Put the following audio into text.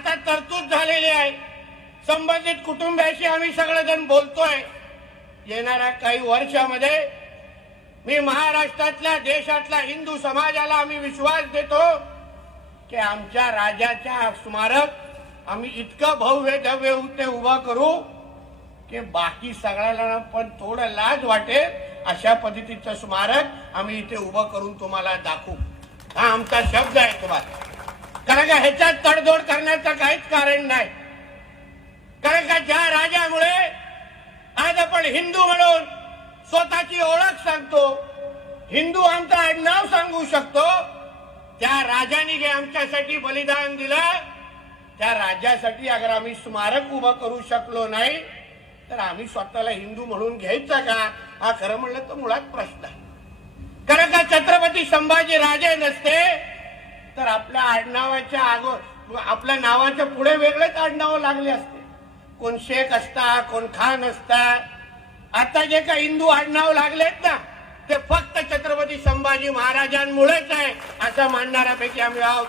आता तरतूद झालेली आहे. संबंधित कुटुंबियाशी आम्ही सगळेजण बोलतोय. येणाऱ्या काही वर्षामध्ये मी महाराष्ट्रातल्या देशातल्या हिंदू समाजाला आम्ही विश्वास देतो की आमच्या राजाच्या स्मारक आम्ही इतकं भव्य भव्य ते उभं करू की बाकी सगळ्याला पण थोडं लाज वाटेल अशा पद्धतीचं स्मारक आम्ही इथे उभं करून तुम्हाला दाखवू. हा आमचा शब्द आहे तुम्हाला. कारण का ह्याच्यात तडजोड करण्याचं काहीच कारण नाही. कारण का ज्या राजामुळे आज आपण हिंदू म्हणून स्वतःची ओळख सांगतो, हिंदू आमचं आडनाव सांगू शकतो, त्या राजाने जे आमच्यासाठी बलिदान दिलं त्या राजासाठी अगर आम्ही स्मारक उभं करू शकलो नाही तर आम्ही स्वतःला हिंदू म्हणून घ्यायचा का, हा खरं म्हणलं तर मुळात प्रश्न आहे. कारण का छत्रपती संभाजी राजे नसते तर आपल्या आडनावाच्या आपल्या नावाच्या पुढे वेगळेच आडनाव लागले असते. कोण शेख असता, कोण खान असता. आता जे काही हिंदू आडनाव लागलेत ना ते फक्त छत्रपती संभाजी महाराजांमुळेच आहे असं मानणाऱ्यापैकी आम्ही आहोत.